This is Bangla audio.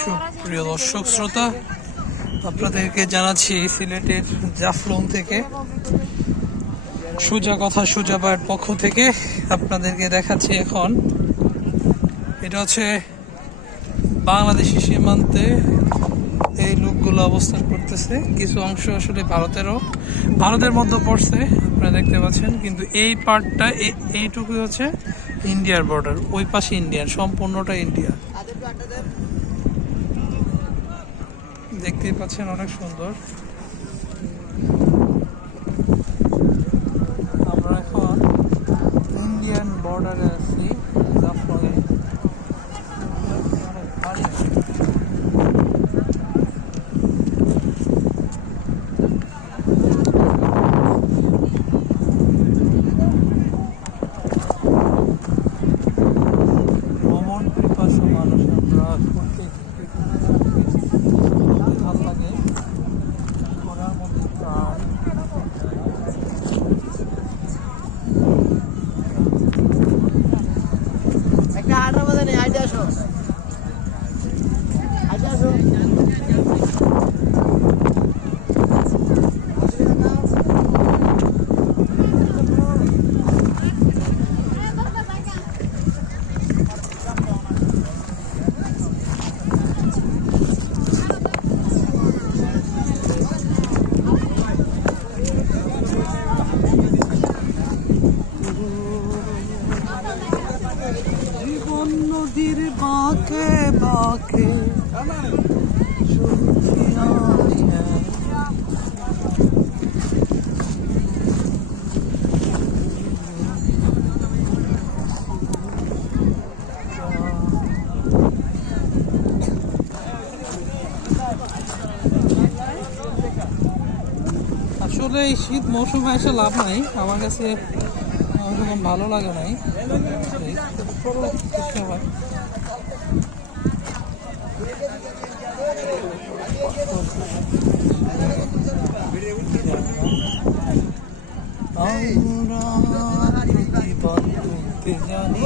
সুপ্রিয় দর্শক শ্রোতা, আপনাদেরকে জানাচ্ছি সিলেটের জাফলং থেকে সোজা কথা সোজা পায়ের পক্ষ থেকে আপনাদেরকে দেখাচ্ছি। এখন এটা হচ্ছে বাংলাদেশি সীমান্তে এই লোকগুলো অবস্থান করতেছে। কিছু অংশ আসলে ভারতের মধ্যে পড়ছে, আপনারা দেখতে পাচ্ছেন, কিন্তু এই পার্টটা এইটুকুই হচ্ছে ইন্ডিয়ার বর্ডার। ওই পাশে ইন্ডিয়ান, সম্পূর্ণটা ইন্ডিয়া। দেখতেই পাচ্ছেন, অনেক সুন্দর। আমরা এখন ইন্ডিয়ান বর্ডারে আছি জাফলংয়ে। অনেক ভারী। ভ্রমণ পিপাসু মানুষ আমরা, ঘুরতে ভালো লাগে, ঘোরার মধ্যে প্রাণ। একটা 8 বাজে নেই, আইডিয়া আসো। জীবন নদীর বাঁকে বাঁকে চলছি আমি আসলে এই শীত মৌসুমে এসে লাভ নাই, আমার কাছে ওরকম ভালো লাগে নাই। আমরা প্রতিবাদ করতে জানি।